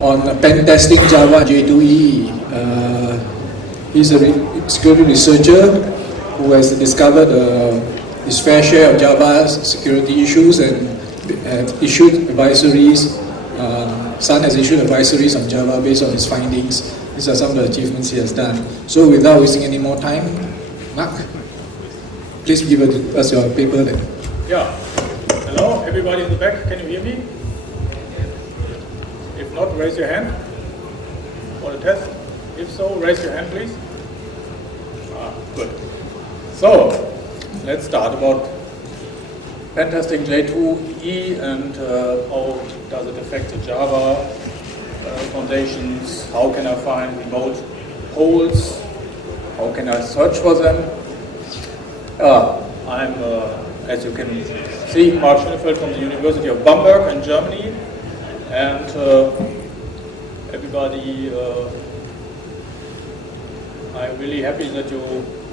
on Pentesting Java J2EE. He's a security researcher who has discovered his fair share of Java security issues and issued advisories. Sun has issued advisories on Java based on his findings. These are some of the achievements he has done. So without wasting any more time, Marc, please give us your paper then. Yeah. Hello, everybody in the back. Can you hear me? If not, raise your hand for the test. If so, raise your hand, please. Good. So, let's start about Pentesting J2EE and how does it affect the Java foundations, how can I find remote holes, how can I search for them. I'm, as you can see, Marc Schonefeld from the University of Bamberg in Germany, and everybody, I'm really happy that you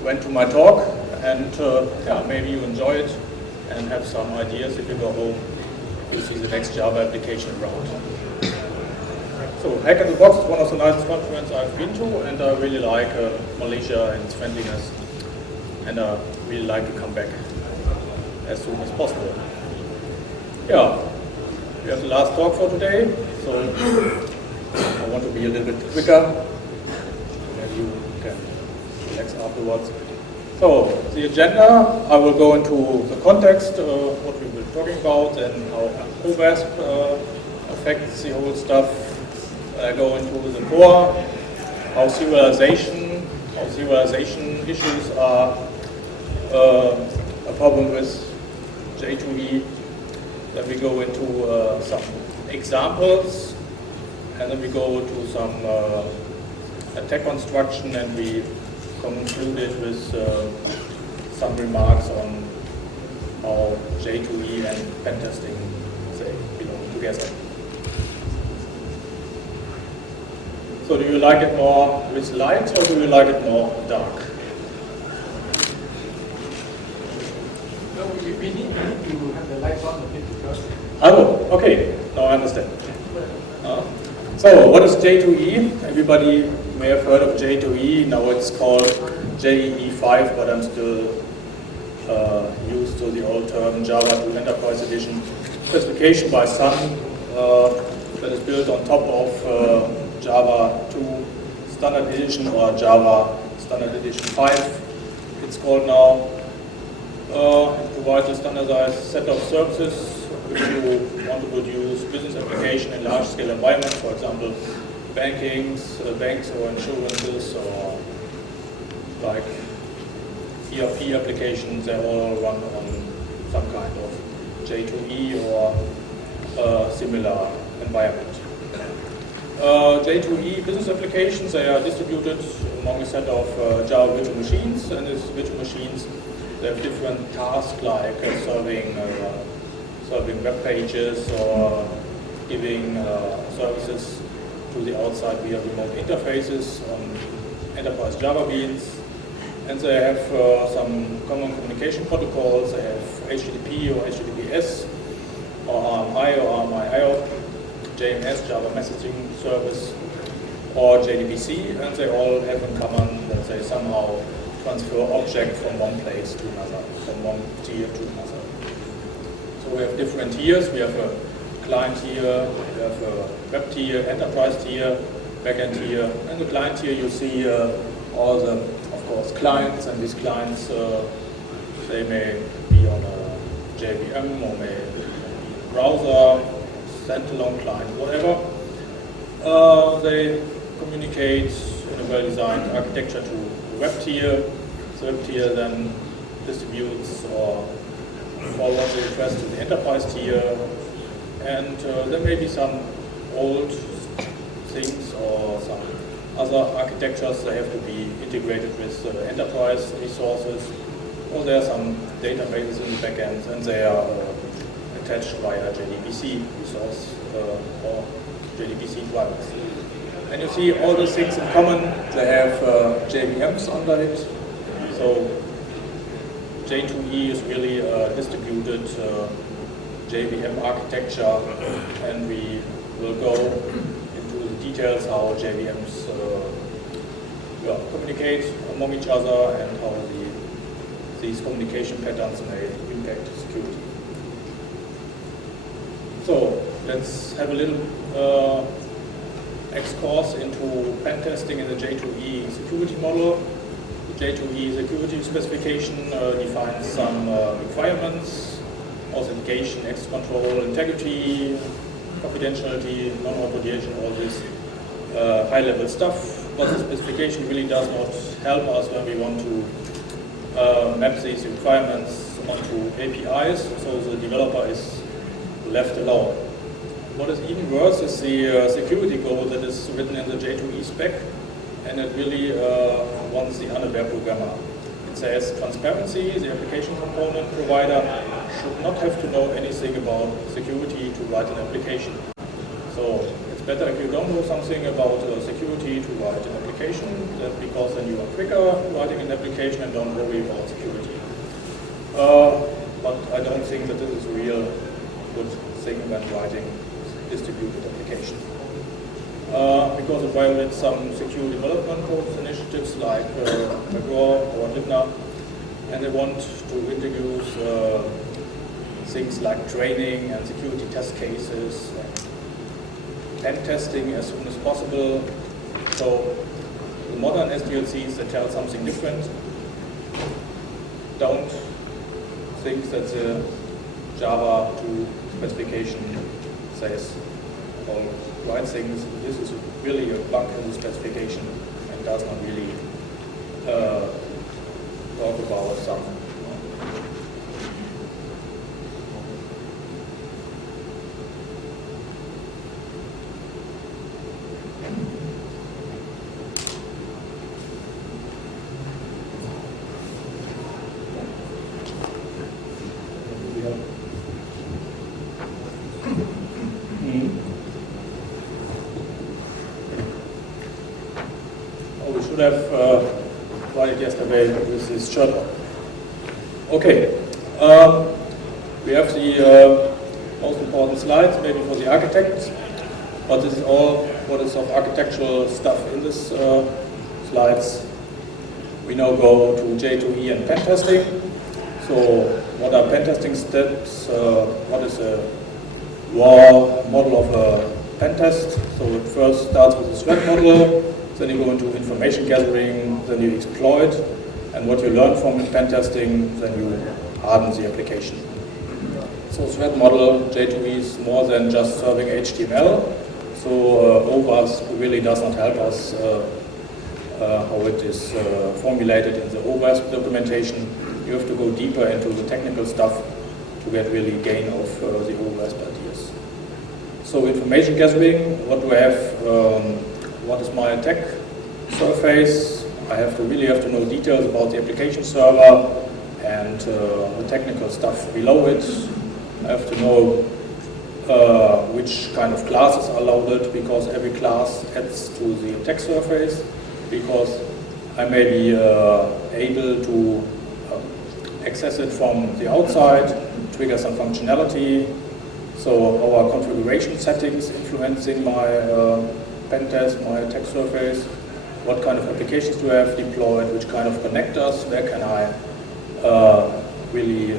went to my talk, and maybe you enjoy it and have some ideas. If you go home, you see the next Java application around. So Hack in the Box is one of the nicest conferences I've been to, and I really like Malaysia and its friendliness, and I really like to come back as soon as possible. Yeah, we have the last talk for today, so I want to be a little bit quicker. Maybe you can relax afterwards. So, the agenda, I will go into the context, what we were talking about, and how OWASP affects the whole stuff. I go into the core, how serialization issues are a problem with J2EE. Then we go into some examples, and then we go to some attack construction, and we concluded with some remarks on how J2EE and pentesting belong together. So do you like it more with light, or do you like it more dark? No, we need to have the lights on a bit because... Oh, okay, now I understand. So what is J2EE? Everybody may have heard of J2EE. Now it's called J2EE5, but I'm still used to the old term Java 2 Enterprise Edition. Specification by Sun that is built on top of Java 2 Standard Edition, or Java Standard Edition 5, it's called now. It provides a standardized set of services if you want to produce business application in large-scale environments, for example, banks or insurances, or like ERP applications. They all run on some kind of J2EE or similar environment. J2EE business applications, they are distributed among a set of Java virtual machines, and these virtual machines, they have different tasks like serving web pages or giving services to the outside via remote interfaces on enterprise Java beans. And they have some common communication protocols. They have HTTP or HTTPS, or RMI or RMI-IO, JMS, Java Messaging Service, or JDBC, and they all have in common that they somehow transfer object from one place to another, from one tier to another. So we have different tiers. We have a client tier, we have a web tier, enterprise tier, backend tier. And the client tier, you see all the, of course, clients, and these clients, they may be on a JVM, or may be a browser, standalone client, whatever. They communicate in a well-designed architecture to the web tier. The web tier then distributes or forwards the request to the enterprise tier. And there may be some old things or some other architectures that have to be integrated with enterprise resources. Or there are some databases in the backend, and they are attached via JDBC resource or JDBC drivers. And you see all these things in common. They have JVMs under it. So J2EE is really a distributed JVM architecture, and we will go into details how JVMs communicate among each other and how these communication patterns may impact security. So let's have a little excursus into pen testing in the J2EE security model. The J2EE security specification defines some requirements: authentication, access control, integrity, confidentiality, non-repudiation, all this high-level stuff. But the specification really does not help us when we want to map these requirements onto APIs, so the developer is left alone. What is even worse is the security goal that is written in the J2EE spec, and it really wants the unaware programmer. It says transparency, the application component provider should not have to know anything about security to write an application. So it's better if you don't know something about security to write an application, that's because then you are quicker writing an application and don't worry about security. But I don't think that this is a real good thing when writing distributed application. Because it violates some secure development codes initiatives like McGraw or Lindner, and they want to introduce things like training and security test cases, pen testing as soon as possible. So the modern SDLCs that tell something different don't think that the Java 2 specification says all right things. This is really a bug in the specification and does not really talk about some. Should have tried it yesterday with this shirt on. Okay, we have the most important slides, maybe for the architects, but this is all what is of architectural stuff in this slides. We now go to J2EE and pen testing. So what are pen testing steps? What is a raw model of a pen test? So it first starts with a threat model. Then you go into information gathering, then you exploit, and what you learn from pen testing, then you harden the application. So threat model, J2EE is more than just serving HTML. So OWASP really does not help us how it is formulated in the OWASP documentation. You have to go deeper into the technical stuff to get really gain of the OWASP ideas. So information gathering, what do I have? What is my attack surface? I really have to know details about the application server and the technical stuff below it. I have to know which kind of classes are loaded, because every class adds to the attack surface, because I may be able to access it from the outside, trigger some functionality. So our configuration settings influencing my pen test, my attack surface, what kind of applications do I have deployed, which kind of connectors, where can I really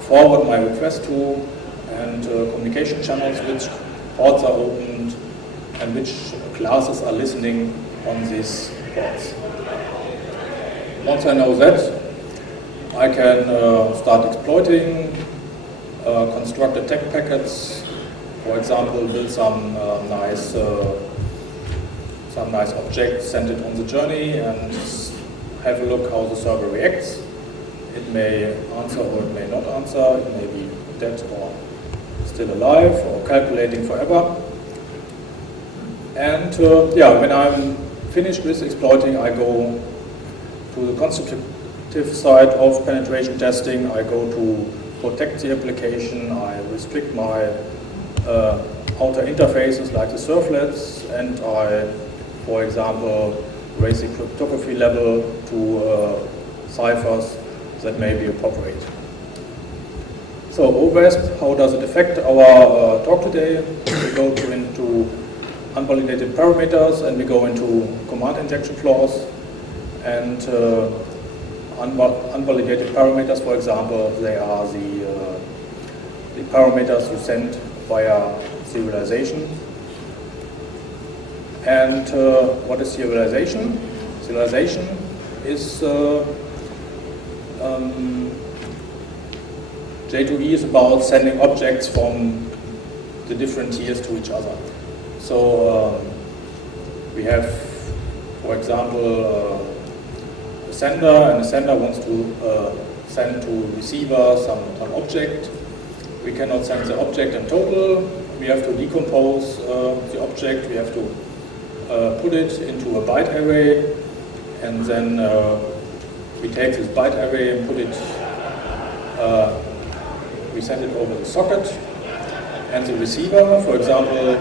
forward my request to, and communication channels, which ports are opened, and which classes are listening on these ports. Once I know that, I can start exploiting, construct attack packets. For example, build some nice objects, send it on the journey, and have a look how the server reacts. It may answer or it may not answer. It may be dead or still alive or calculating forever. And when I'm finished with exploiting, I go to the constructive side of penetration testing. I go to protect the application. I restrict my outer interfaces like the servlets, and I, for example, raise the cryptography level to ciphers that may be appropriate. So OWASP, how does it affect our talk today? We go into unvalidated parameters, and we go into command injection clause. And unvalidated parameters, for example, they are the parameters you send via serialization. And what is serialization? Serialization is J2EE is about sending objects from the different tiers to each other. So we have, for example, a sender, and the sender wants to send to receiver some object. We cannot send the object in total. We have to decompose the object. We have to put it into a byte array, and then we take this byte array and put it, we send it over the socket, and the receiver, for example,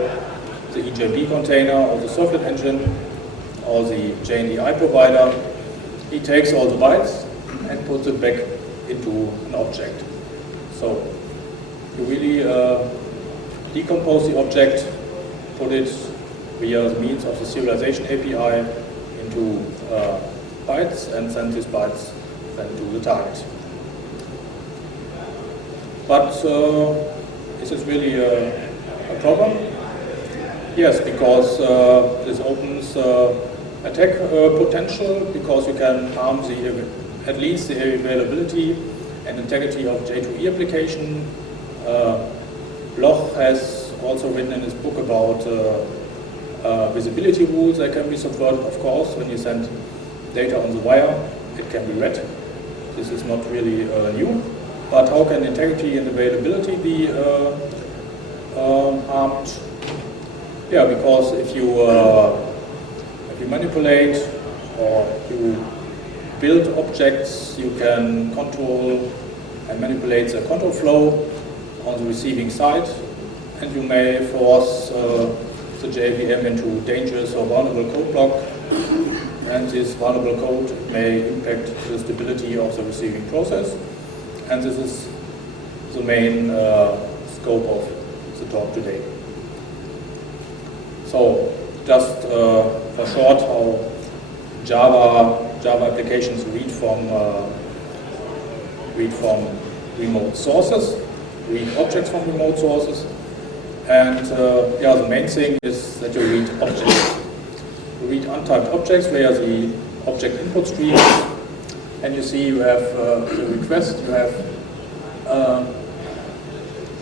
the EJB container or the software engine or the J2EE provider, he takes all the bytes and puts it back into an object. So you really decompose the object, put it via the means of the serialization API into bytes, and send these bytes then to the target. But is this really a problem? Yes, because this opens attack potential, because you can harm at least the availability and integrity of J2EE application. Bloch has also written in his book about visibility rules that can be subverted, of course. When you send data on the wire, it can be read. This is not really new. But how can integrity and availability be harmed? Yeah, because if you manipulate or you build objects, you can control and manipulate the control flow on the receiving side, and you may force the JVM into dangerous or vulnerable code block, and this vulnerable code may impact the stability of the receiving process. And this is the main scope of the talk today. So, just for short, how Java applications read from remote sources, read objects from remote sources, and yeah, the main thing is that you read objects. You read untyped objects via the object input stream, and you see you have the request. You have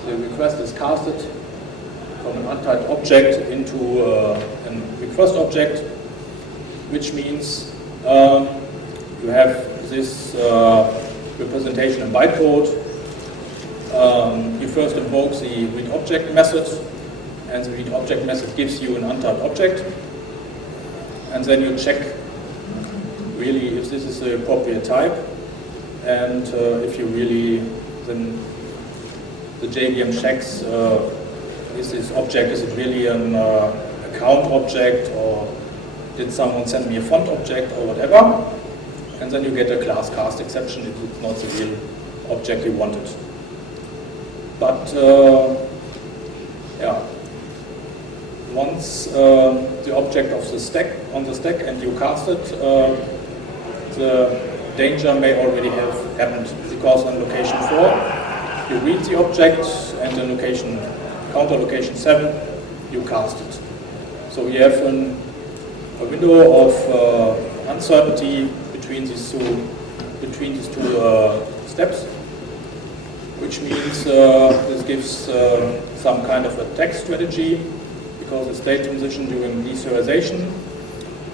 the request is casted from an untyped object into a request object, which means you have this representation in bytecode. You first invoke the readObject method, and the readObject method gives you an untyped object, and then you check really if this is the appropriate type, and if you really, then the JVM checks is this object, is it really an account object, or did someone send me a font object or whatever, and then you get a class cast exception if it's not the real object you wanted. But yeah, once the object of the stack on the stack and you cast it, the danger may already have happened, because on location 4 you read the object, and in counter location 7 you cast it. So you have a window of uncertainty between these two steps, which means this gives some kind of attack strategy, because the state transition during deserialization,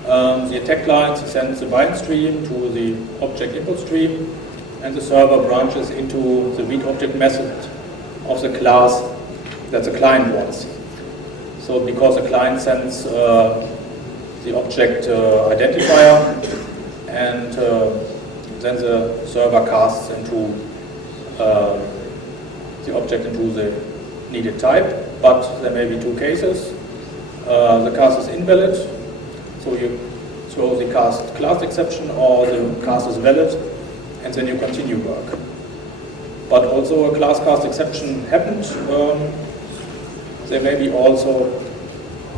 the attack client sends the bind stream to the object input stream, and the server branches into the readObject method of the class that the client wants. So because the client sends the object identifier, and then the server casts into the object into the needed type, but there may be two cases. The cast is invalid, so you throw the cast class exception, or the cast is valid, and then you continue work. But also a class cast exception happened. There may be also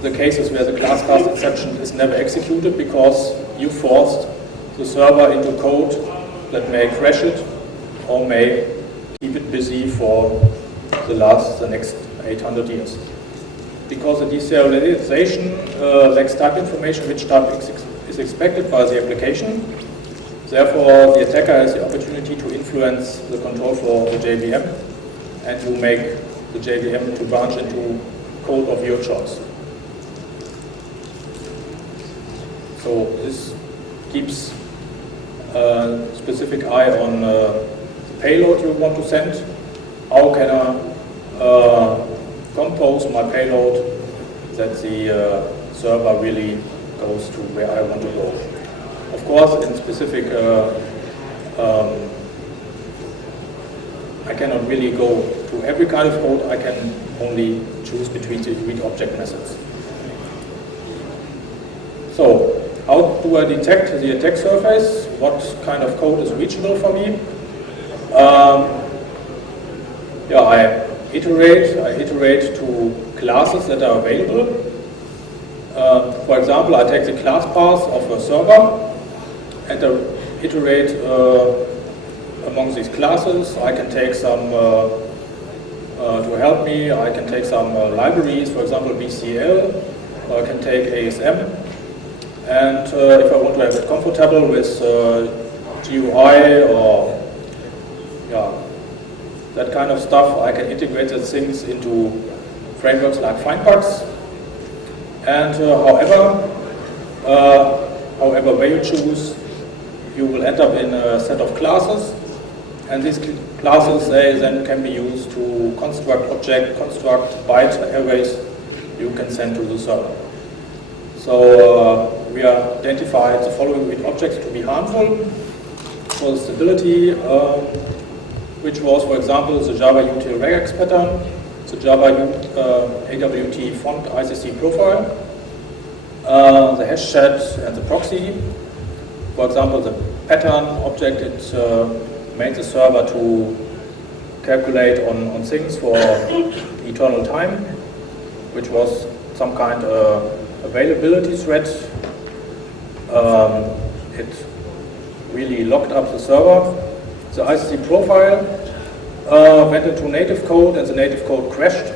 the cases where the class cast exception is never executed because you forced the server into code that may crash it or may keep it busy for the next 800 years. Because the deserialization lacks type information which type is expected by the application. Therefore, the attacker has the opportunity to influence the control flow of the JVM and to make the JVM to branch into code of your choice. So this keeps a specific eye on the payload you want to send. How can I compose my payload that the server really goes to where I want to go. Of course, in specific, I cannot really go to every kind of code. I can only choose between the read object methods. So, how do I detect the attack surface? What kind of code is reachable for me? I iterate to classes that are available. For example, I take the class path of a server and I iterate among these classes. I can take some, to help me, I can take some libraries, for example BCL, or I can take ASM. And if I want to have it comfortable with GUI or that kind of stuff, I can integrate the things into frameworks like Findbugs. And however way you choose, you will end up in a set of classes. And these classes, they then can be used to construct byte arrays you can send to the server. So we identified the following read objects to be harmful for the stability, which was, for example, the Java util regex pattern, the Java AWT font ICC profile, the hash chat and the proxy. For example, the pattern object, it made the server to calculate on things for eternal time, which was some kind of availability threat. It really locked up the server. The ICC profile went into native code and the native code crashed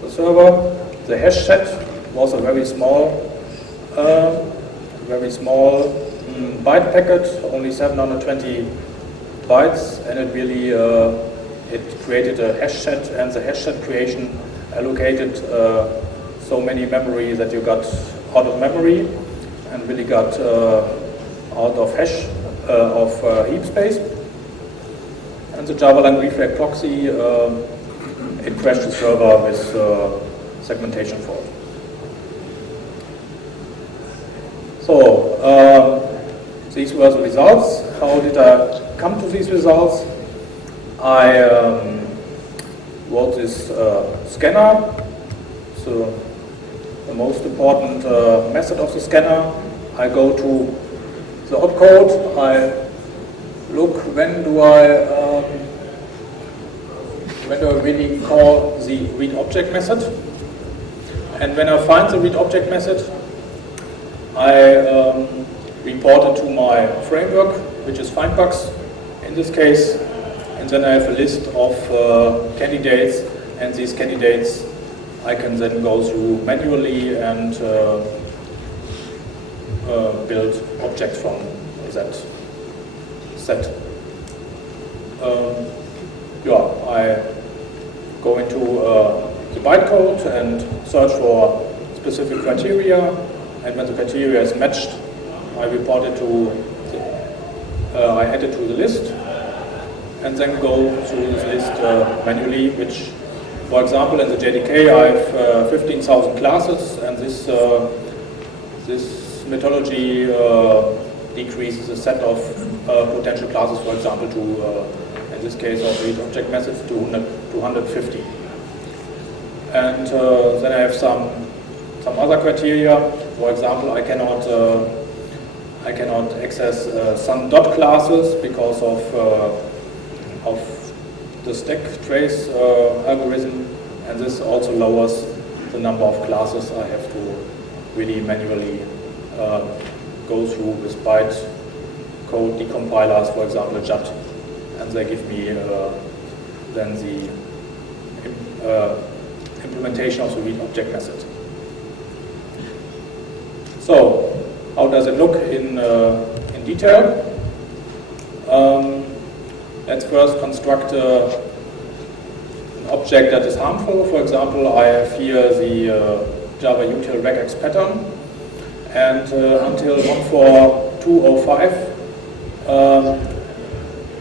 the server. The hash set was a very small byte packet, only 720 bytes, and it really it created a hash set, and the hash set creation allocated so many memory that you got out of memory and really got out of hash heap space. And the Java lang reflag proxy, it crashed the server with segmentation fault. So these were the results. How did I come to these results? I wrote this scanner. So the most important method of the scanner. I go to the opcode. I look when do I really call the read object method, and when I find the read object method, I report it to my framework, which is Findbugs in this case, and then I have a list of candidates, and these candidates I can then go through manually and build objects from that set. I go into the bytecode and search for specific criteria, and when the criteria is matched, I report it I add it to the list, and then go through this list manually, which, for example, in the JDK I have 15,000 classes, and this methodology decreases the set of potential classes, for example, to, in this case of read object methods, to 150. And then I have some other criteria. For example, I cannot access some dot classes because of the stack trace algorithm, and this also lowers the number of classes I have to really manually go through with byte code decompilers, for example, JUT, and they give me then the implementation of the read object method. So, how does it look in detail? Let's first construct an object that is harmful. For example, I have here the Java util regex pattern, and until 14205,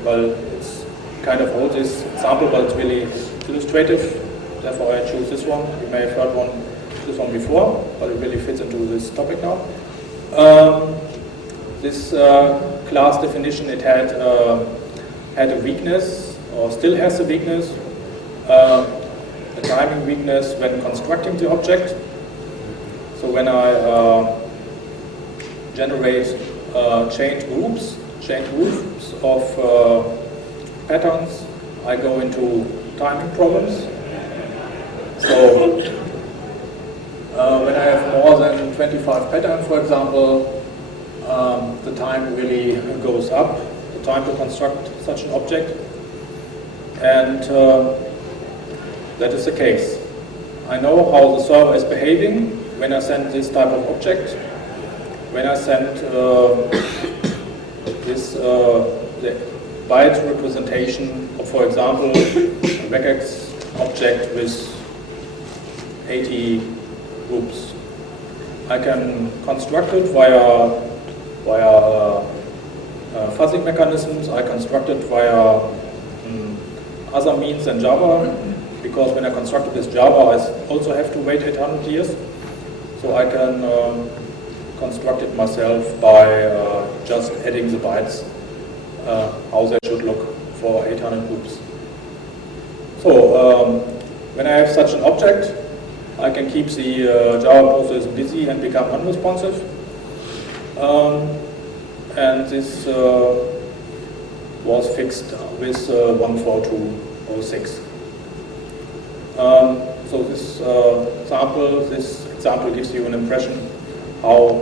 well, it's kind of old, this example, but it's really illustrative. Therefore, I choose this one. You may have heard this one before, but it really fits into this topic now. This class definition, it had a weakness, or still has a weakness, a timing weakness when constructing the object. So when I generate chained groups of patterns, I go into timing problems. So when I have more than 25 patterns, for example, the time really goes up, the time to construct such an object, and that is the case. I know how the server is behaving when I send this type of object. When I send this the byte representation of, for example, a regex object with 80 groups, I can construct it via fuzzing mechanisms. I construct it via other means than Java, because when I constructed this Java, I also have to wait 800 years. So I can construct it myself by just adding the bytes, how they should look for 800 groups. So when I have such an object, I can keep the Java process busy and become unresponsive. And this was fixed with 14206. So this example gives you an impression how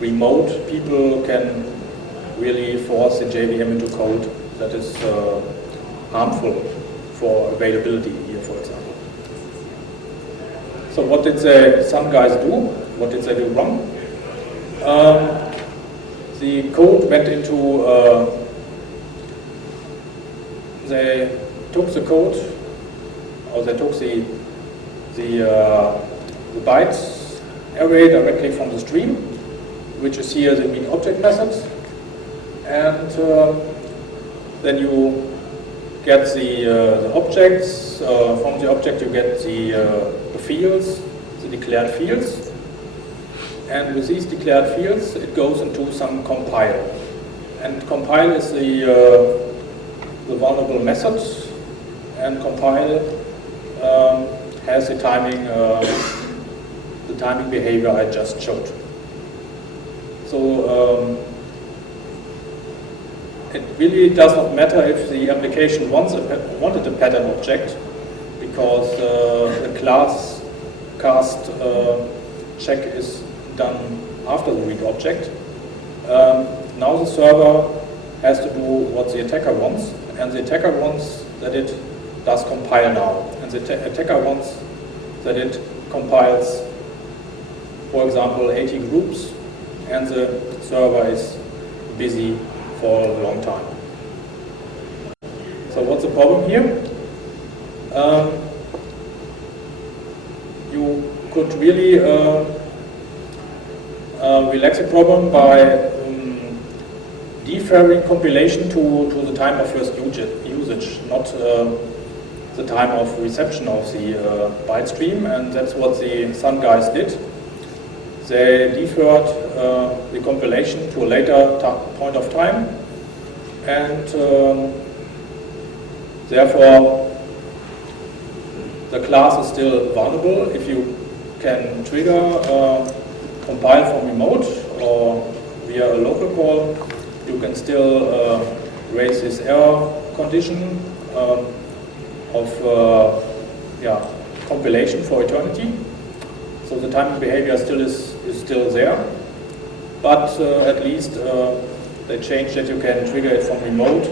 remote people can really force the JVM into code that is harmful for availability here, for example. So what did the Sun guys do? What did they do wrong? The code went into, they took the code, or they took the bytes array directly from the stream, which is here the read object method, and then you get the objects. From the object you get the fields, the declared fields, and with these declared fields it goes into some compile. And compile is the vulnerable method, and compile has the timing behavior I just showed. So it really does not matter if the application wanted a pattern object, because the class cast check is done after the read object. Now the server has to do what the attacker wants, and the attacker wants that it does compile now, and the attacker wants that it compiles, for example, 80 groups, and the server is busy for a long time. So what's the problem here? You could really relax the problem by deferring compilation to the time of first usage, not the time of reception of the byte stream, and that's what the Sun guys did. They deferred the compilation to a later point of time, and therefore the class is still vulnerable. If you can trigger compile from remote or via a local call, you can still raise this error condition of compilation for eternity. So the timing behavior still is still there, but at least they changed that you can trigger it from remote,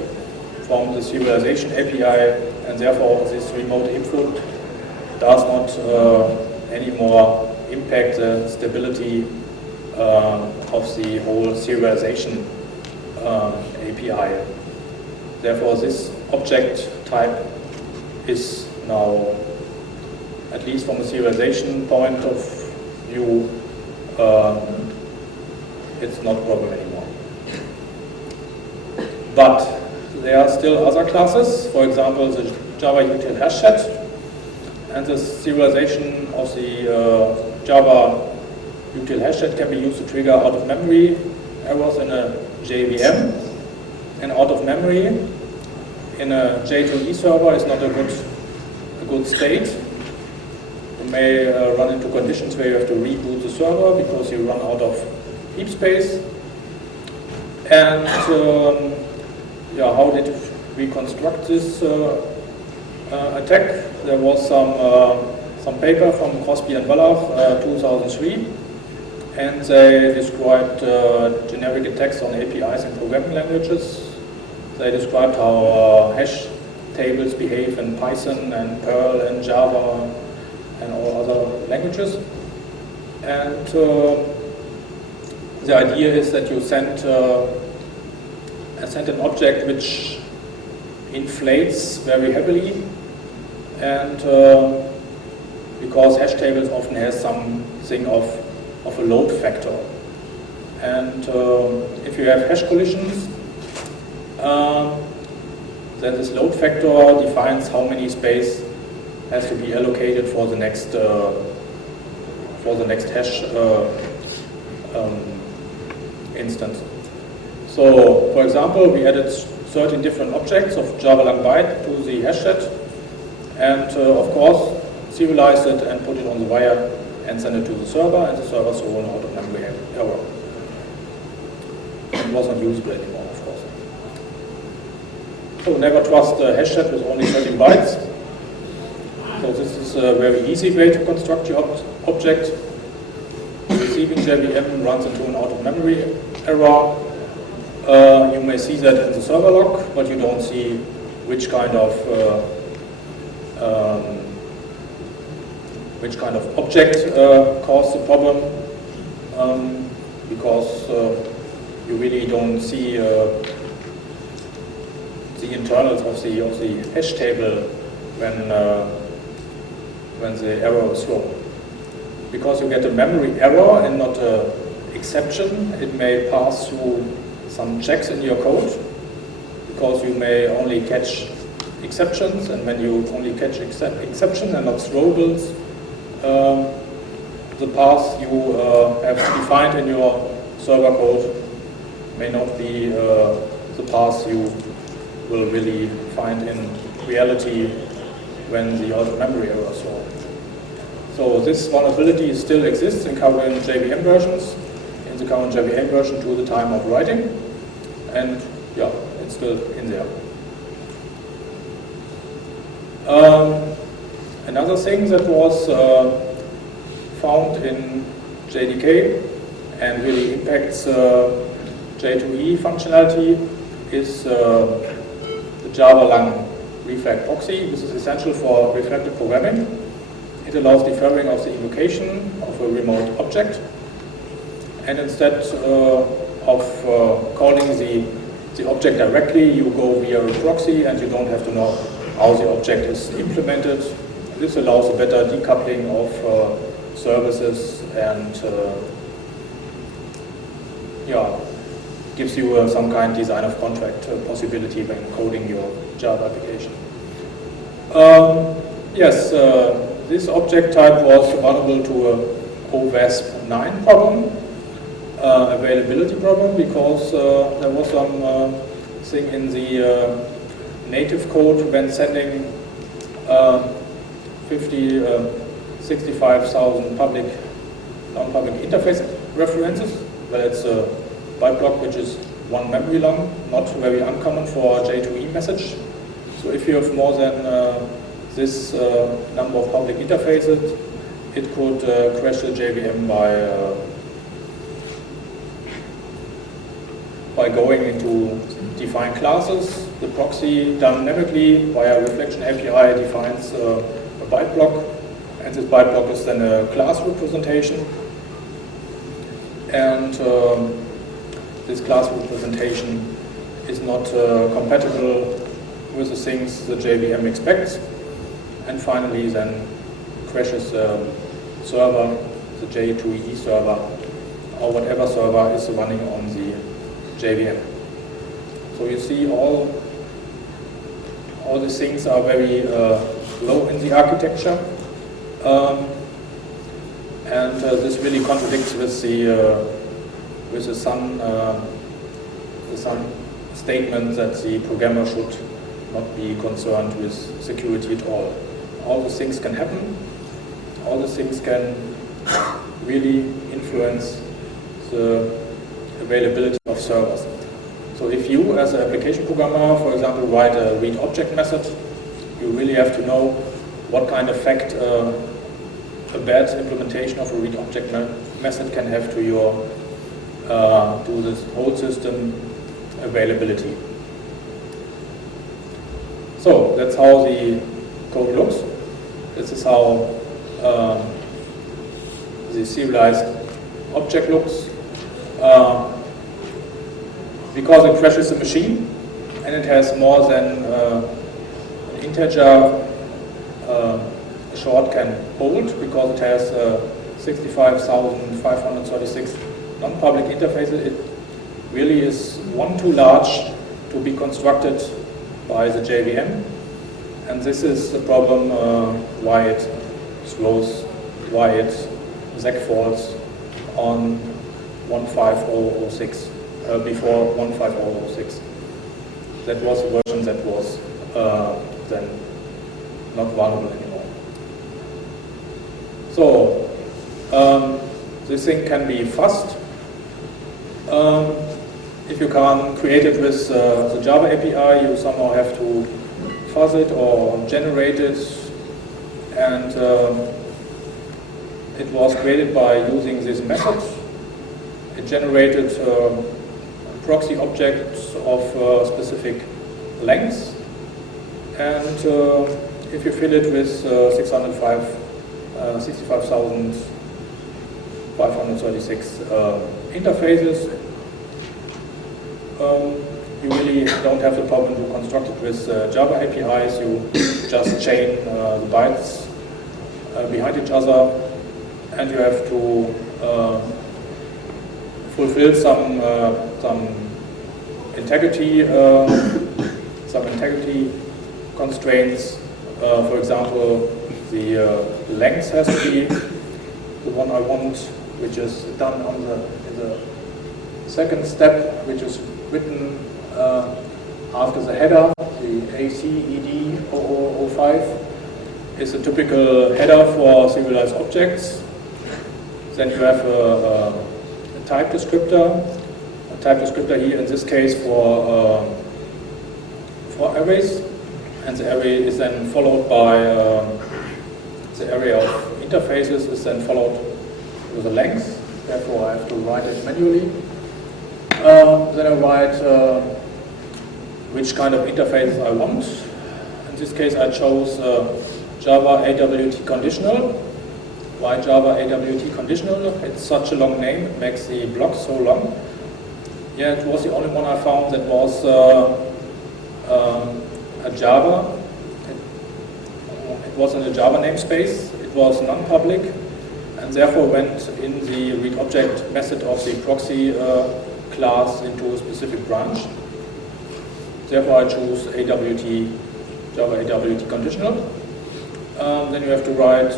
from the serialization API, and therefore this remote input does not anymore impact the stability of the whole serialization API. Therefore, this object type is now, at least from a serialization point of view, it's not a problem anymore. But there are still other classes, for example, the Java util hash set, and the serialization of the Java util hash set can be used to trigger out-of-memory errors in a JVM, and out-of-memory in a J2EE server is not a good state. You may run into conditions where you have to reboot the server because you run out of heap space. And yeah, how did we construct this attack? There was some paper from Crosby and Wallach, 2003, and they described generic attacks on APIs in programming languages. They described how hash tables behave in Python and Perl and Java and all other languages. And the idea is that you send an object which inflates very heavily, and because hash tables often has something of a load factor. And if you have hash collisions, then this load factor defines how many space has to be allocated for the next hash instance. So, for example, we added 13 different objects of Java lang byte to the hash set, and of course serialized it and put it on the wire and send it to the server, and the server saw an out-of-memory error. It was not usable anymore, of course. So never trust a hash set with only 13 bytes. So this is a very easy way to construct your object. The receiving JVM runs into an out-of-memory error. You may see that in the server log, but you don't see which kind of object caused the problem, because you really don't see the internals of the hash table when the error is thrown. Because you get a memory error and not an exception, it may pass through some checks in your code, because you may only catch exceptions, and when you only catch exceptions and not throwables, the path you have defined in your server code may not be the path you will really find in reality when the out-of-memory error is thrown. So this vulnerability still exists in current JVM versions, in the current JVM version to the time of writing, and yeah, it's still in there. Another thing that was found in JDK and really impacts J2EE functionality is the Java lang reflag proxy. This is essential for reflective programming. It allows deferring of the invocation of a remote object, and instead of calling the object directly, you go via a proxy, and you don't have to know how the object is implemented. This allows a better decoupling of services, and yeah, gives you some kind of design of contract possibility when coding your Java application. Yes, this object type was vulnerable to a OWASP 9 problem, availability problem, because there was some thing in the native code when sending 65,000 public, non-public interface references. Well, it's a byte block which is one memory long, not very uncommon for a J2EE message. So if you have more than this number of public interfaces, it could crash the JVM by going into defined classes. The proxy dynamically via reflection API defines a byte block, and this byte block is then a class representation. And this class representation is not compatible with the things the JVM expects, and finally then crashes the server, the J2EE server, or whatever server is running on the JVM. So you see all these things are very low in the architecture, and this really contradicts with the some statement that the programmer should not be concerned with security at all. All these things can happen. All these things can really influence the availability of servers. So if you, as an application programmer, for example, write a read object method, you really have to know what kind of effect a bad implementation of a read object method can have to your to this whole system availability. So that's how the code looks. This is how the serialized object looks. Because it crashes the machine and it has more than an integer short can hold, because it has 65,536 non-public interfaces. It really is one too large to be constructed by the JVM, and this is the problem why it slows, why it ZAC falls on 15006. Before 15006. That was a version that was then not runnable anymore. So this thing can be fast. If you can't create it with the Java API, you somehow have to fuzz it or generate it, and it was created by using this method. It generated proxy objects of specific lengths, and if you fill it with 65,536 interfaces, you really don't have the problem to construct it with Java APIs. You just chain the bytes behind each other, and you have to fulfill some integrity constraints. For example, the length has to be the one I want, which is done in the second step, which is written after the header. The ACED 0005 is a typical header for serialized objects. Then you have a type descriptor. A type descriptor here in this case for arrays, and the array is then followed by the array of interfaces is then followed with a length. Therefore, I have to write it manually. Then I write which kind of interfaces I want. In this case, I chose Java AWT conditional. Why Java AWT conditional? It's such a long name, it makes the block so long. Yeah, it was the only one I found that was a Java. It was in a Java namespace. It was non-public, and therefore went in the read object method of the proxy class into a specific branch. Therefore, I choose Java AWT conditional. Then you have to write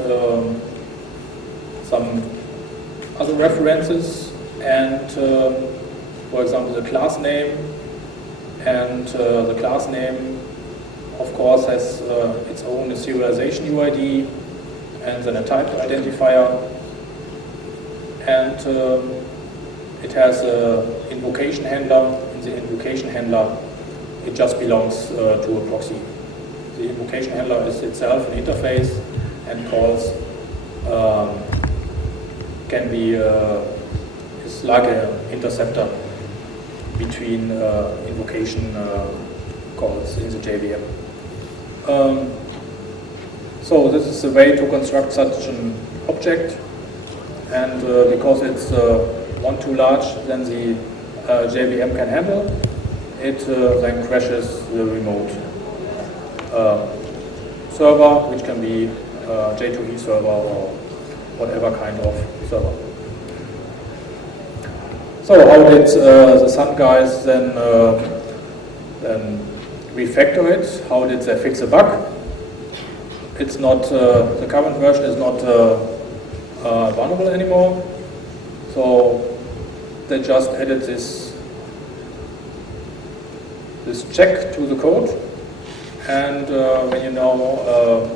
some other references, and for example the class name, and the class name of course has its own serialization UID, and then a type identifier, and it has an invocation handler. In the invocation handler, it just belongs to a proxy. The invocation handler is itself an interface and calls can be is like an interceptor between invocation calls in the JVM. So this is the way to construct such an object, and because it's one too large than the JVM can handle, it then crashes the remote server, which can be J2EE server or whatever kind of server. So how did the Sun guys then refactor it? How did they fix the bug? It's not, the current version is not vulnerable anymore. So they just added this check to the code, and when you now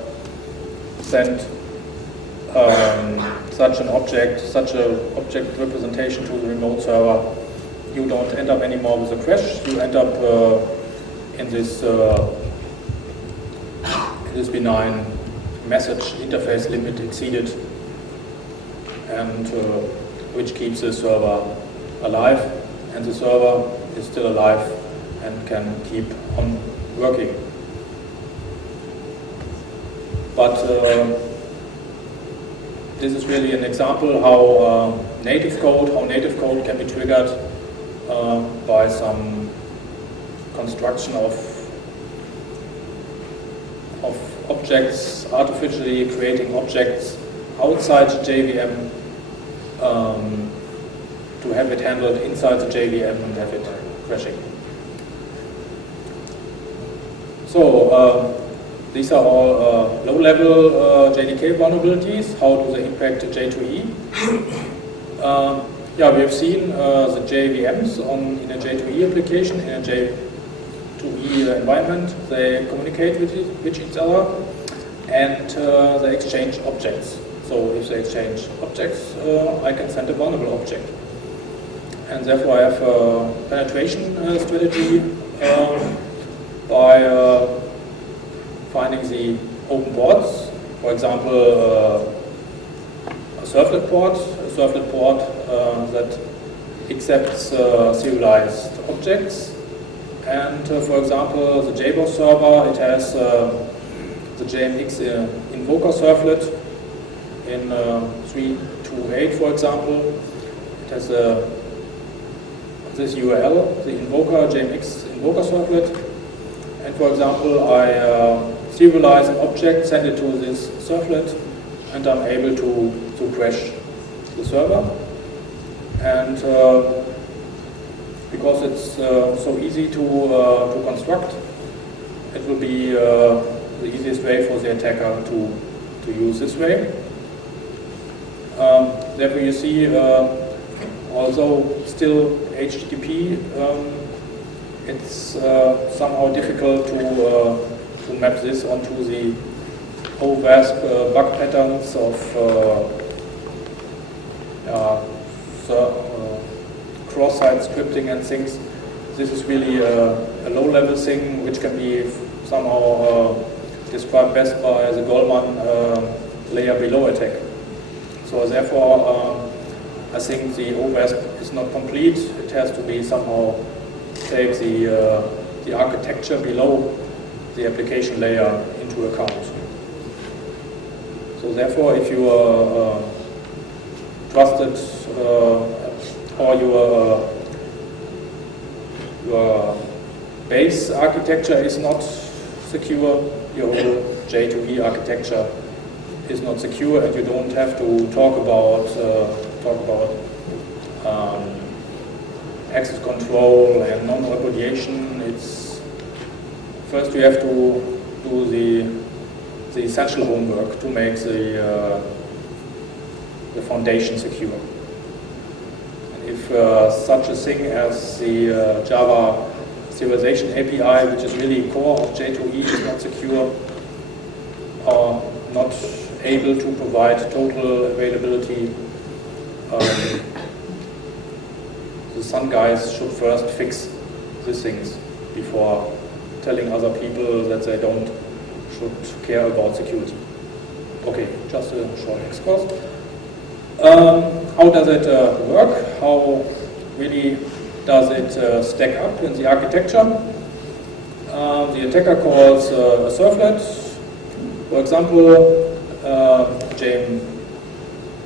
send such an object representation to the remote server, you don't end up anymore with a crash. You end up in this benign message interface limit exceeded, and which keeps the server alive, and the server is still alive and can keep on working. But this is really an example how native code can be triggered by some construction of objects, artificially creating objects outside the JVM to have it handled inside the JVM and have it crashing. So these are all low-level JDK vulnerabilities. How do they impact J2EE? Yeah, we have seen the JVMs in a J2EE application, in a J2EE environment. They communicate with each other, and they exchange objects. So if they exchange objects, I can send a vulnerable object. And therefore I have a penetration strategy by finding the open ports. For example, a servlet port that accepts serialized objects. And for example, the JBoss server, it has the JMX invoker servlet in 328, for example. It has this URL, the invoker, JMX invoker servlet. And for example, I serialize an object, send it to this servlet, and I'm able to crash the server. And because it's so easy to construct, it will be the easiest way for the attacker to use this way. Therefore you see, although still HTTP, it's somehow difficult to map this onto the OWASP bug patterns of cross-site scripting and things. This is really a low-level thing which can be somehow described best by the Goldman layer below attack. So therefore, I think the OWASP is not complete. It has to be somehow take the architecture below the application layer into account. So therefore, if you are trusted or your base architecture is not secure, your whole J2EE architecture is not secure, and you don't have to talk about access control and non-repudiation. It's first you have to do the essential homework to make the foundation secure. And if such a thing as the Java serialization API, which is really core of J2EE, is not secure or not able to provide total availability, the Sun guys should first fix these things before telling other people that they should care about security. Okay, just a short excursus. How does it work? How really does it stack up in the architecture? The attacker calls a servlet, for example, a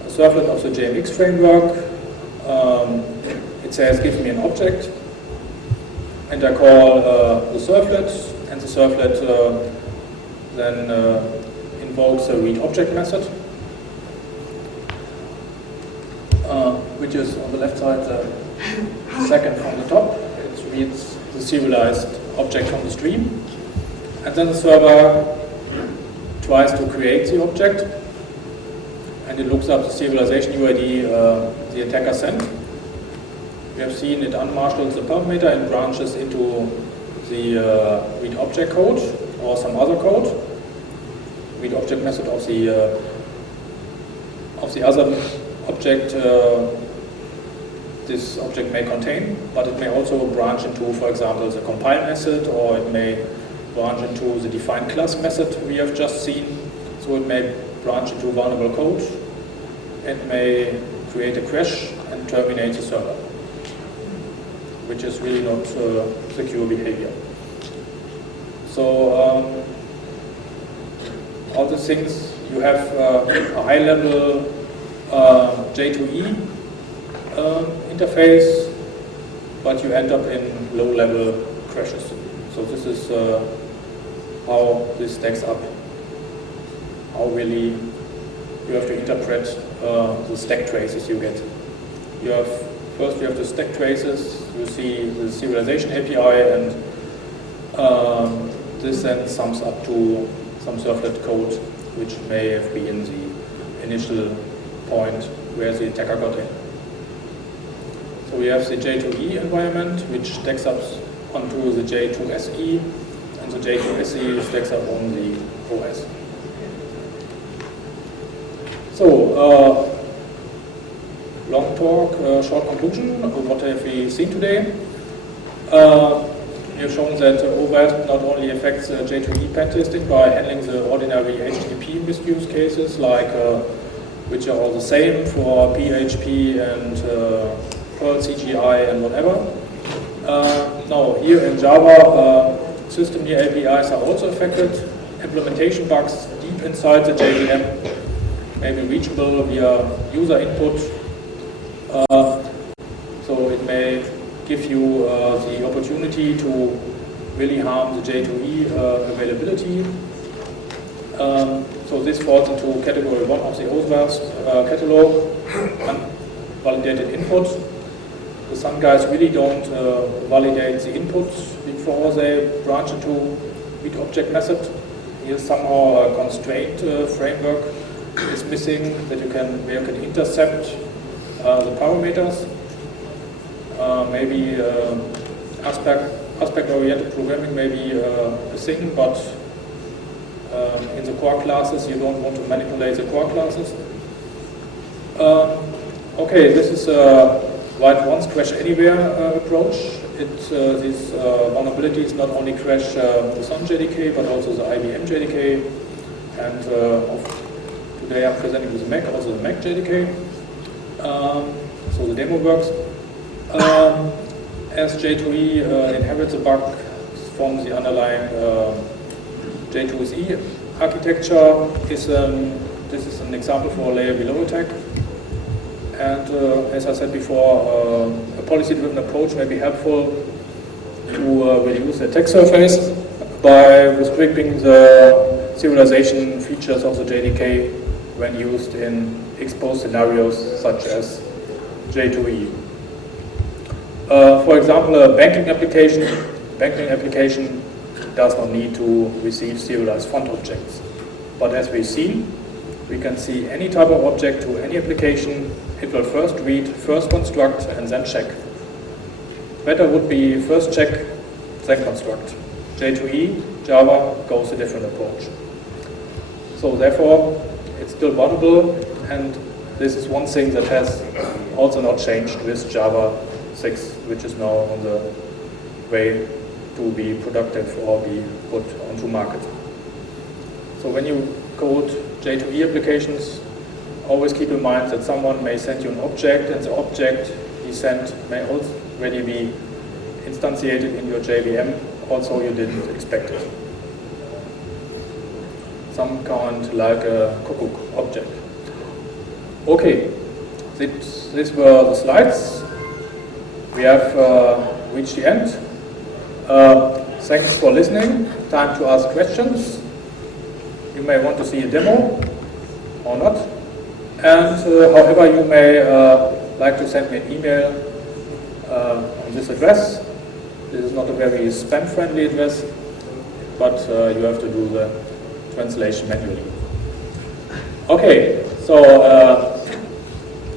servlet of the JMX framework. It says, give me an object, and I call the servlet, and the servlet then invokes a read object method, which is on the left side, the second from the top. It reads the serialized object from the stream, and then the server tries to create the object, and it looks up the serialization UID the attacker sent. We have seen it unmarshals the parameter and branches into the read object code or some other code, read object method of the other object this object may contain, but it may also branch into, for example, the compile method, or it may branch into the define class method we have just seen. So it may branch into vulnerable code. It may create a crash and terminate the server, which is really not secure behavior. So all the things, you have a high-level J2EE interface, but you end up in low-level crashes. So this is how this stacks up. How really you have to interpret the stack traces you get. First you have the stack traces, you see the serialization API, and this then sums up to some servlet code which may have been the initial point where the attacker got in. So we have the J2EE environment, which stacks up onto the J2SE, and the J2SE stacks up on the OS. So, long talk, short conclusion. What have we seen today? We have shown that OVAD not only affects J2EE pentesting by handling the ordinary HTTP misuse cases, like which are all the same for PHP and Perl CGI and whatever. Now, here in Java, system near APIs are also affected. Implementation bugs deep inside the JVM may be reachable via user input. So it may give you the opportunity to really harm the J2EE availability. So this falls into category 1 of the OSVAS catalog, unvalidated input. Some guys really don't validate the inputs before they branch into read object method. Here somehow a constraint framework is missing where you can intercept the parameters. Maybe aspect-oriented programming may be a thing, but in the core classes you don't want to manipulate the core classes. Okay, this is write once, crash anywhere approach. These vulnerabilities not only crash the Sun JDK, but also the IBM JDK, and today I'm presenting with the Mac, also the Mac JDK. So the demo works. As J2EE inherits a bug from the underlying J2EE architecture, this is an example for a layer below attack. And as I said before, a policy-driven approach may be helpful to reduce the attack surface by restricting the serialization features of the JDK when used in exposed scenarios such as J2EE. For example, a banking application does not need to receive serialized font objects. But as we've seen, we can see any type of object to any application. It will first read, first construct, and then check. Better would be first check, then construct. J2EE, Java goes a different approach. So therefore, it's still vulnerable, and this is one thing that has also not changed with Java 6, which is now on the way to be productive or be put onto market. So when you code J2EE applications, always keep in mind that someone may send you an object, and the object he sent may already be instantiated in your JVM, also you didn't expect it. Some kind like a cuckoo object. Okay, these were the slides. We have reached the end. Thanks for listening. Time to ask questions. You may want to see a demo or not. And however, you may like to send me an email on this address. This is not a very spam-friendly address, but you have to do the translation manually. Okay, so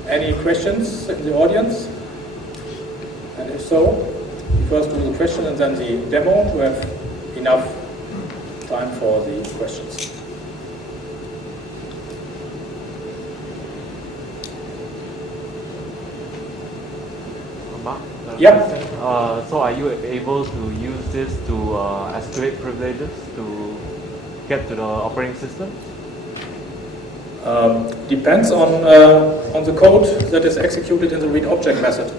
any questions in the audience? And if so, we first do the question and then the demo to have enough time for the questions. Marc? Yeah. So are you able to use this to escalate privileges to get to the operating system? Depends on the code that is executed in the read object method.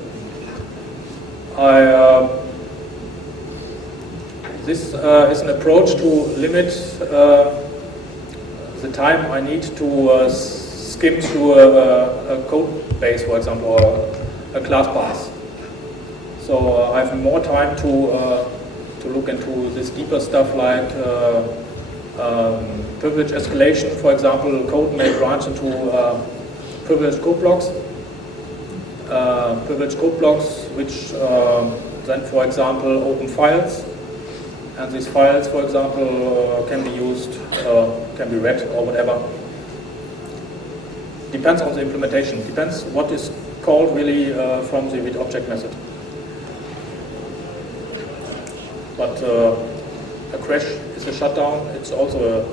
This is an approach to limit the time I need to skim through a code base, for example, or a class path. So I have more time to look into this deeper stuff like privilege escalation. For example, code may branch into privileged code blocks. Which then, for example, open files. And these files, for example, can be used, can be read or whatever. Depends on the implementation. Depends what is called really from the read object method. But a crash is a shutdown. It's also a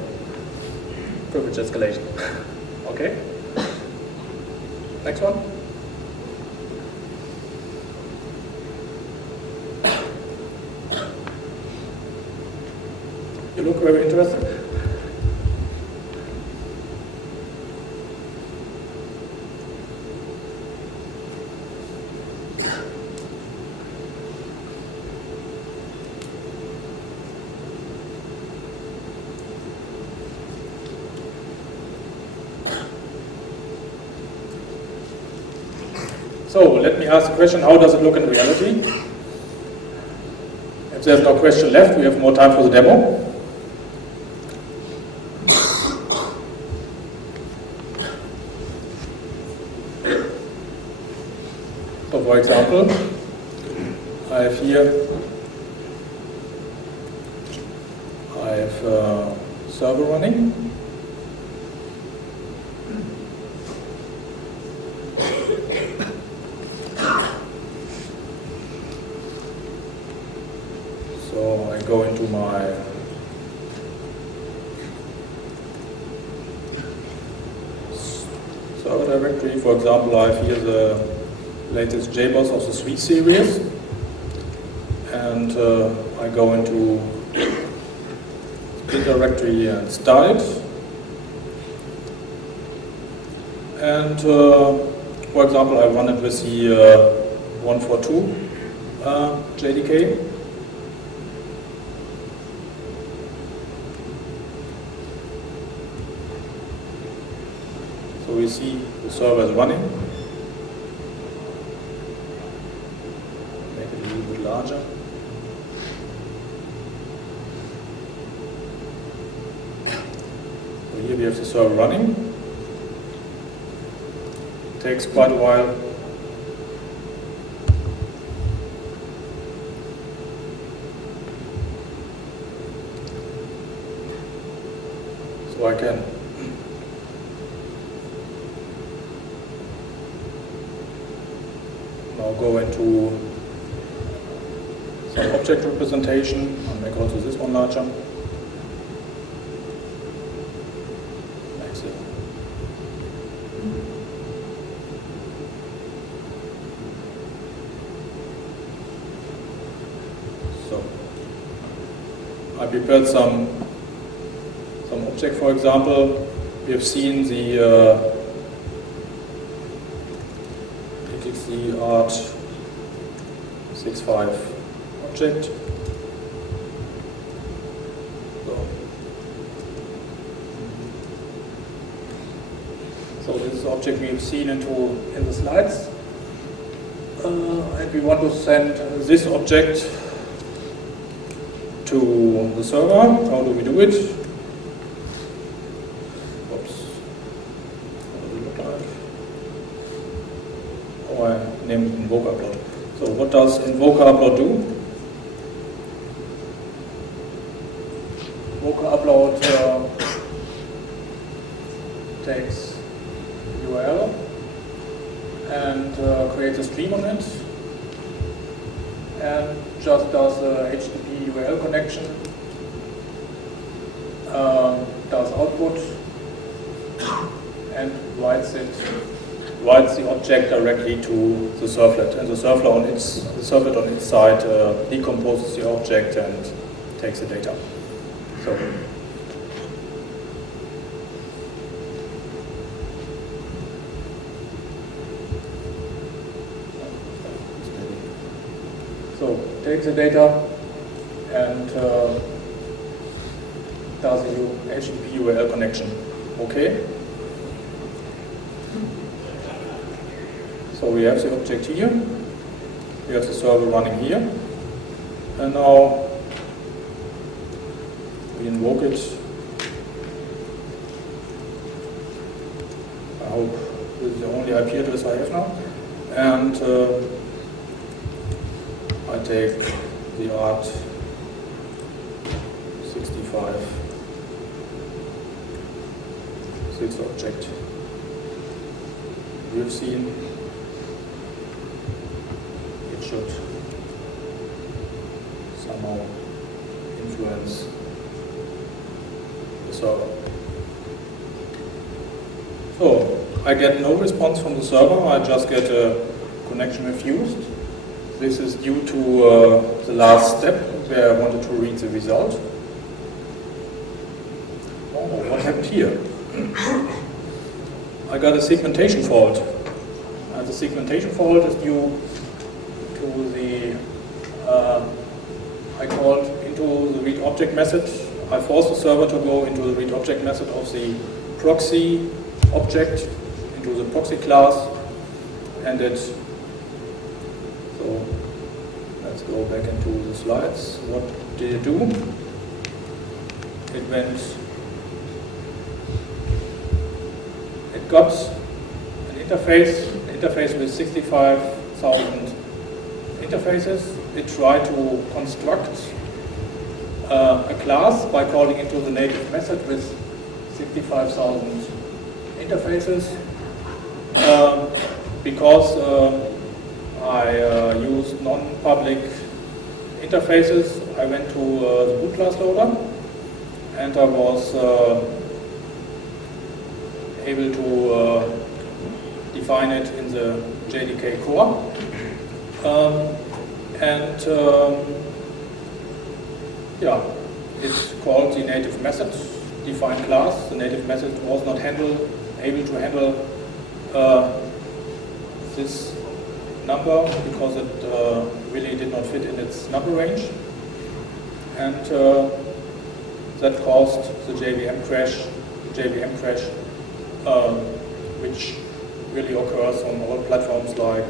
privilege escalation. Okay. Next one. You look very interested. So let me ask the question, how does it look in reality? If there's no question left, we have more time for the demo. So for example, I have here, I have a server running. So I go into my server directory. For example, I have here the latest JBoss of the 3 series, and I go into the directory and start it. And for example, I run it with the 142 JDK. So we see the server is running. Make it a little bit larger. So here we have the server running. It takes quite a while. So I can now go into some object representation. I'll make also this one larger. Makes it. So I prepared some object, for example. we have seen the art 6.5 object. So this is the object we've seen in the slides. And we want to send this object to the server. How do we do it? Oops. How does it look like? Oh, I named it invoke upload. So what does invoke upload do? Invoke upload takes URL and creates a stream on it, and just does a HTTP URL connection, does output, and writes the object directly to the servlet, and the servlet on its side decomposes the object and takes the data. So takes the data and does a HTTP URL connection. Okay. So we have the object here. We have the server running here, and now we invoke it. I hope this is the only IP address I have now, and I take the art 65.6 object. We've seen it should somehow influence the server. So I get no response from the server, I just get a connection refused. This is due to the last step where I wanted to read the result. Oh, what happened here? I got a segmentation fault. And the segmentation fault is due to the, I called into the read object method. I forced the server to go into the read object method of the proxy object, into the proxy class, and it. So let's go back into the slides. What did it do? It got an interface with 65,000 interfaces. It tried to construct a class by calling into the native method with 65,000 interfaces. Because I used non-public interfaces, I went to the boot class loader, and I was able to define it in the JDK core. Yeah, it called the native method define class. The native method was not able to handle this number because it really did not fit in its number range, and that caused the JVM crash, which really occurs on all platforms like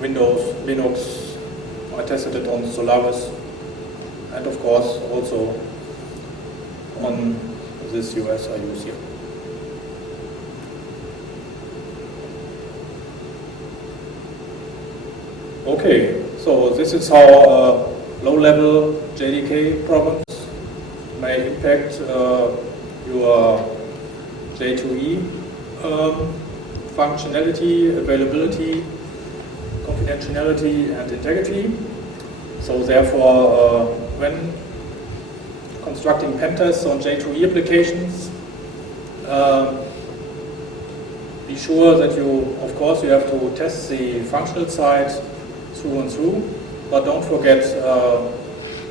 Windows, Linux. I tested it on Solaris, and of course also on this US I use here. Okay, so this is how low-level JDK problems may impact your J2EE functionality, availability, confidentiality, and integrity. So therefore, when constructing pen tests on J2EE applications, be sure that you have to test the functional side through and through, but don't forget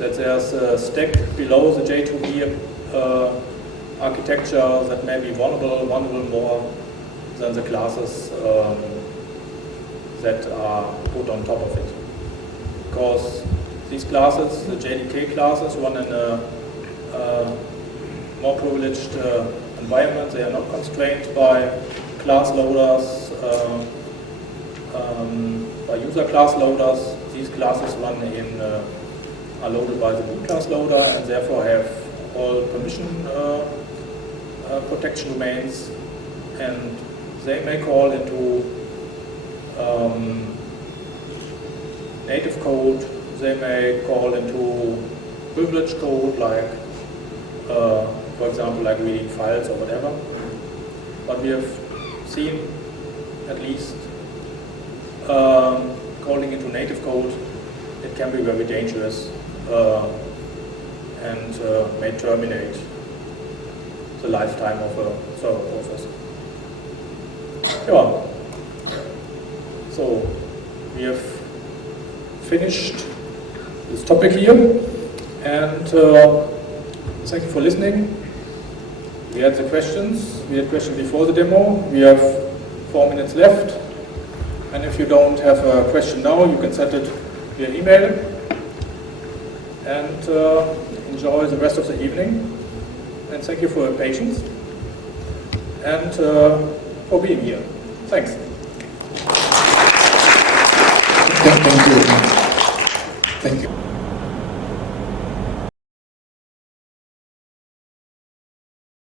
that there's a stack below the J2EE architecture that may be vulnerable more than the classes that are put on top of it. Because these classes, the JDK classes, run in a more privileged environment. They are not constrained by class loaders, by user class loaders. These classes run in, are loaded by the boot class loader and therefore have all permission protection domains, and they may call into native code, they may call into privileged code like, for example, like reading files or whatever. But we have seen at least calling into native code, it can be very dangerous and may terminate the lifetime of a server process. Yeah. So we have finished this topic here, and thank you for listening. We had the questions. We had questions before the demo. We have 4 minutes left, and if you don't have a question now, you can send it via email. And enjoy the rest of the evening. And thank you for your patience and for being here. Thanks. Thank you.